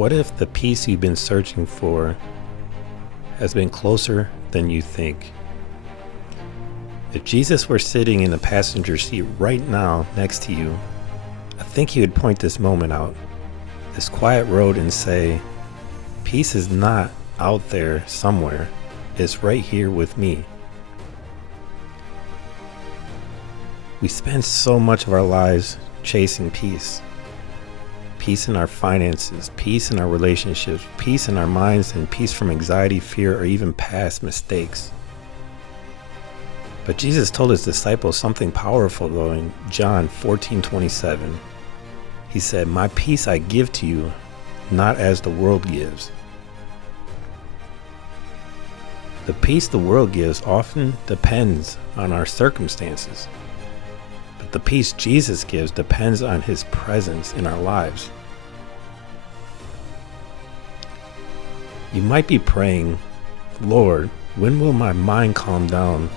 What if the peace you've been searching for has been closer than you think? If Jesus were sitting in the passenger seat right now next to you, I think he would point this moment out, this quiet road, and say, peace is not out there somewhere. It's right here with me. We spend so much of our lives chasing peace. Peace in our finances, peace in our relationships, peace in our minds, and peace from anxiety, fear, or even past mistakes. But Jesus told his disciples something powerful though in John 14:27. He said, "My peace I give to you, not as the world gives." The peace the world gives often depends on our circumstances. But the peace Jesus gives depends on his presence in our lives. You might be praying, "Lord, when will my mind calm down?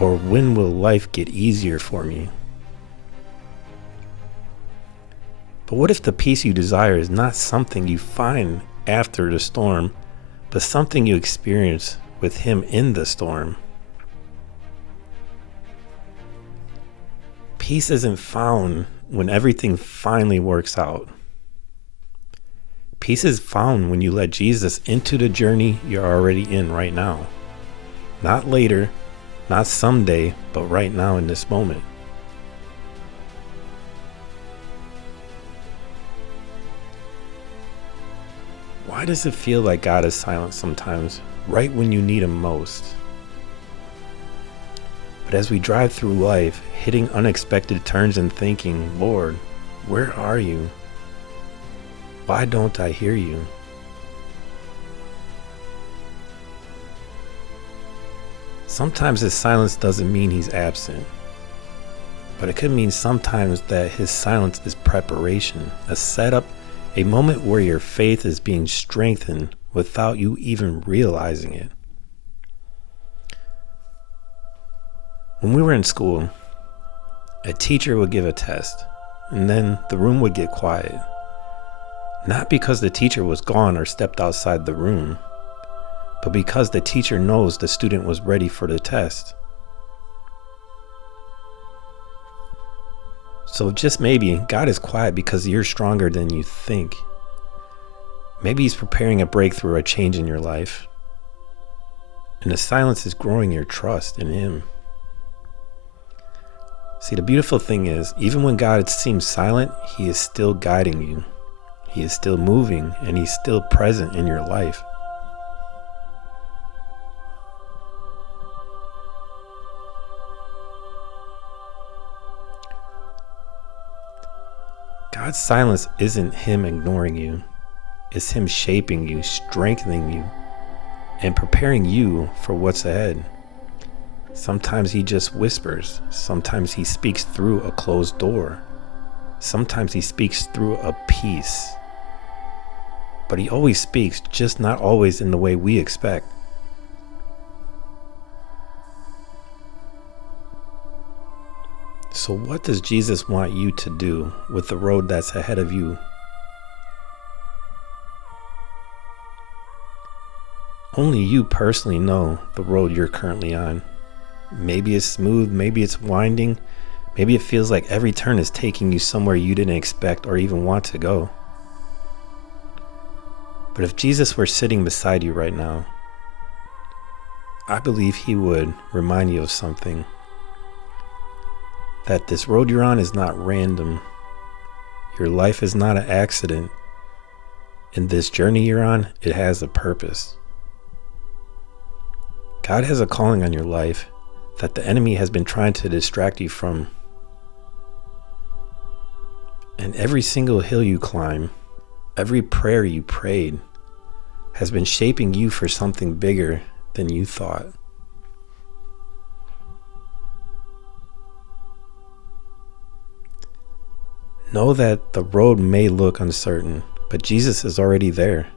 Or when will life get easier for me?" But what if the peace you desire is not something you find after the storm, but something you experience with him in the storm? Peace isn't found when everything finally works out. Peace is found when you let Jesus into the journey you're already in right now. Not later, not someday, but right now in this moment. Why does it feel like God is silent sometimes, right when you need him most? But as we drive through life, hitting unexpected turns and thinking, "Lord, where are you? Why don't I hear you?" Sometimes his silence doesn't mean he's absent, but it could mean sometimes that his silence is preparation, a setup, a moment where your faith is being strengthened without you even realizing it. When we were in school, a teacher would give a test, and then the room would get quiet. Not because the teacher was gone or stepped outside the room, but because the teacher knows the student was ready for the test. So just maybe God is quiet because you're stronger than you think. Maybe he's preparing a breakthrough or a change in your life. And the silence is growing your trust in him. See, the beautiful thing is, even when God seems silent, he is still guiding you. He is still moving, and he's still present in your life. God's silence isn't him ignoring you. It's him shaping you, strengthening you, and preparing you for what's ahead. Sometimes he just whispers. Sometimes he speaks through a closed door. Sometimes he speaks through a peace. But he always speaks, just not always in the way we expect. So what does Jesus want you to do with the road that's ahead of you? Only you personally know the road you're currently on. Maybe it's smooth, maybe it's winding, maybe it feels like every turn is taking you somewhere you didn't expect or even want to go. But if Jesus were sitting beside you right now, I believe he would remind you of something. That this road you're on is not random. Your life is not an accident. And this journey you're on, it has a purpose. God has a calling on your life that the enemy has been trying to distract you from. And every single hill you climb, every prayer you prayed, has been shaping you for something bigger than you thought. Know that the road may look uncertain, but Jesus is already there.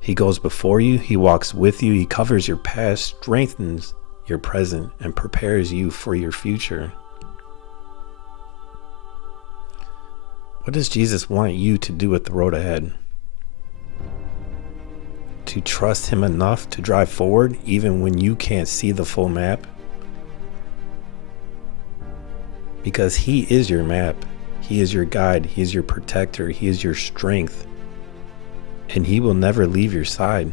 He goes before you, he walks with you, he covers your past, strengthens your present, and prepares you for your future. What does Jesus want you to do with the road ahead? To trust him enough to drive forward even when you can't see the full map? Because he is your map. He is your guide. He is your protector. He is your strength. And he will never leave your side.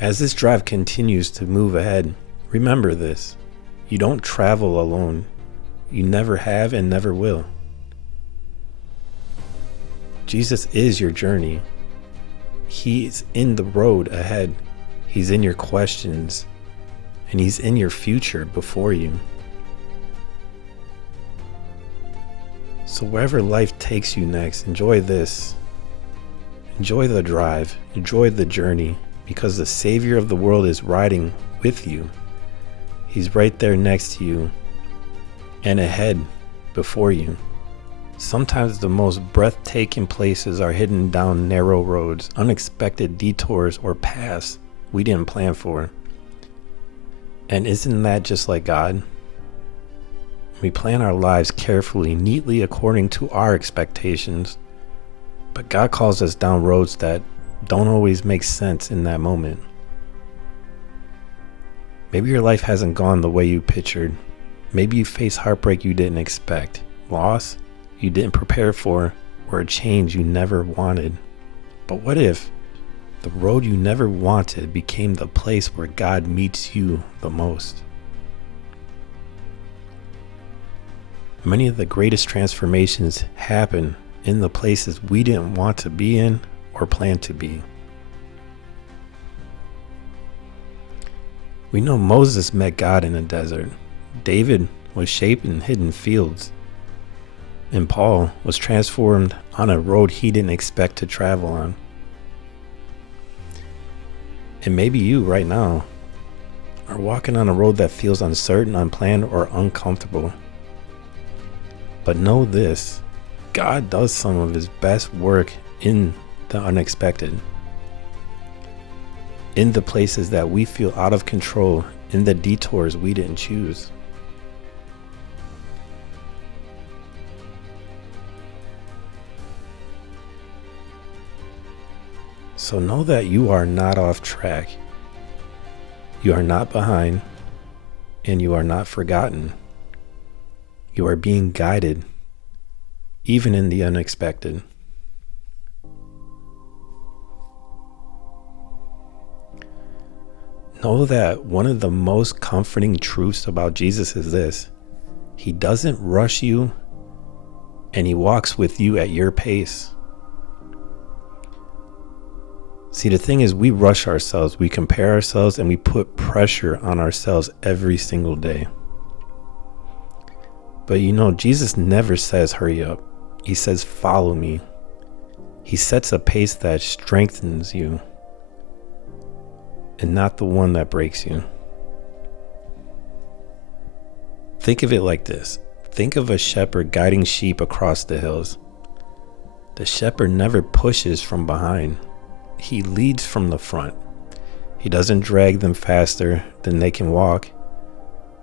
As this drive continues to move ahead, remember this. You don't travel alone. You never have and never will. Jesus is your journey. He's in the road ahead. He's in your questions. And he's in your future before you. So wherever life takes you next, enjoy this. Enjoy the drive. Enjoy the journey. Because the Savior of the world is riding with you. He's right there next to you and ahead before you. Sometimes the most breathtaking places are hidden down narrow roads, unexpected detours or paths we didn't plan for. And isn't that just like God? We plan our lives carefully, neatly according to our expectations, but God calls us down roads that don't always make sense in that moment. Maybe your life hasn't gone the way you pictured. Maybe you face heartbreak you didn't expect, loss you didn't prepare for, or a change you never wanted. But what if the road you never wanted became the place where God meets you the most? Many of the greatest transformations happen in the places we didn't want to be in or plan to be. We know Moses met God in a desert. David was shaped in hidden fields. And Paul was transformed on a road he didn't expect to travel on. And maybe you right now are walking on a road that feels uncertain, unplanned, or uncomfortable. But know this, God does some of his best work in the unexpected. In the places that we feel out of control, in the detours we didn't choose. So know that you are not off track. You are not behind, and you are not forgotten. You are being guided, even in the unexpected. Know that one of the most comforting truths about Jesus is this: he doesn't rush you, and he walks with you at your pace. See, the thing is, we rush ourselves, we compare ourselves, and we put pressure on ourselves every single day. But you know, Jesus never says hurry up. He says follow me. He sets a pace that strengthens you and not the one that breaks you. Think of it like this. Think of a shepherd guiding sheep across the hills. The shepherd never pushes from behind. He leads from the front. He doesn't drag them faster than they can walk.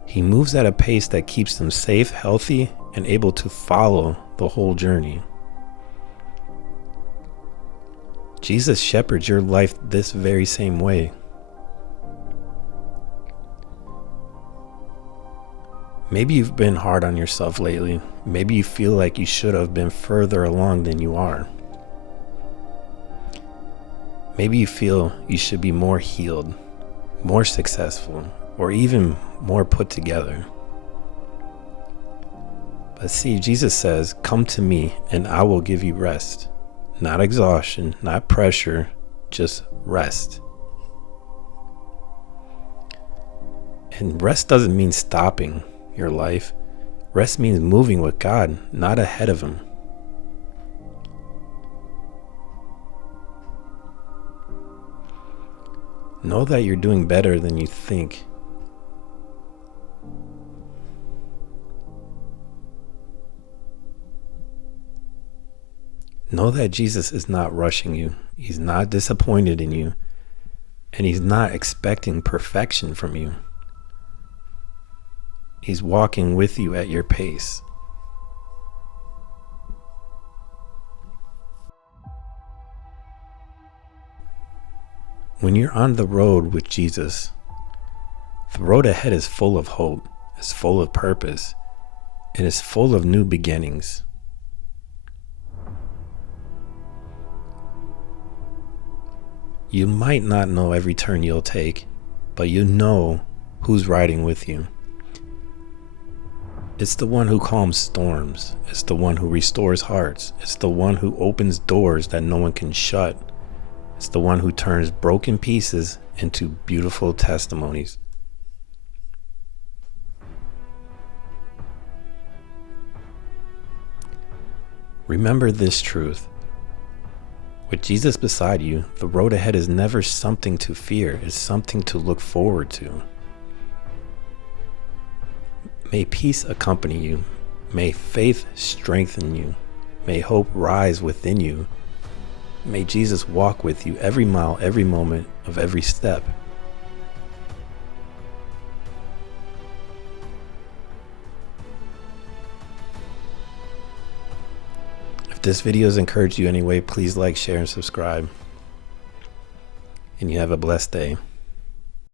He moves at a pace that keeps them safe, healthy, and able to follow the whole journey. Jesus shepherds your life this very same way. Maybe you've been hard on yourself lately. Maybe you feel like you should have been further along than you are. Maybe you feel you should be more healed, more successful, or even more put together. But see, Jesus says, come to me and I will give you rest. Not exhaustion, not pressure, just rest. And rest doesn't mean stopping your life. Rest means moving with God, not ahead of him. Know that you're doing better than you think. Know that Jesus is not rushing you. He's not disappointed in you. And he's not expecting perfection from you. He's walking with you at your pace. When you're on the road with Jesus, the road ahead is full of hope, is full of purpose, and is full of new beginnings. You might not know every turn you'll take, but you know who's riding with you. It's the one who calms storms. It's the one who restores hearts. It's the one who opens doors that no one can shut. It's the one who turns broken pieces into beautiful testimonies. Remember this truth. With Jesus beside you, the road ahead is never something to fear. It's something to look forward to. May peace accompany you. May faith strengthen you. May hope rise within you. May Jesus walk with you every mile, every moment of every step. If this video has encouraged you in any way, please like, share, and subscribe. And you have a blessed day.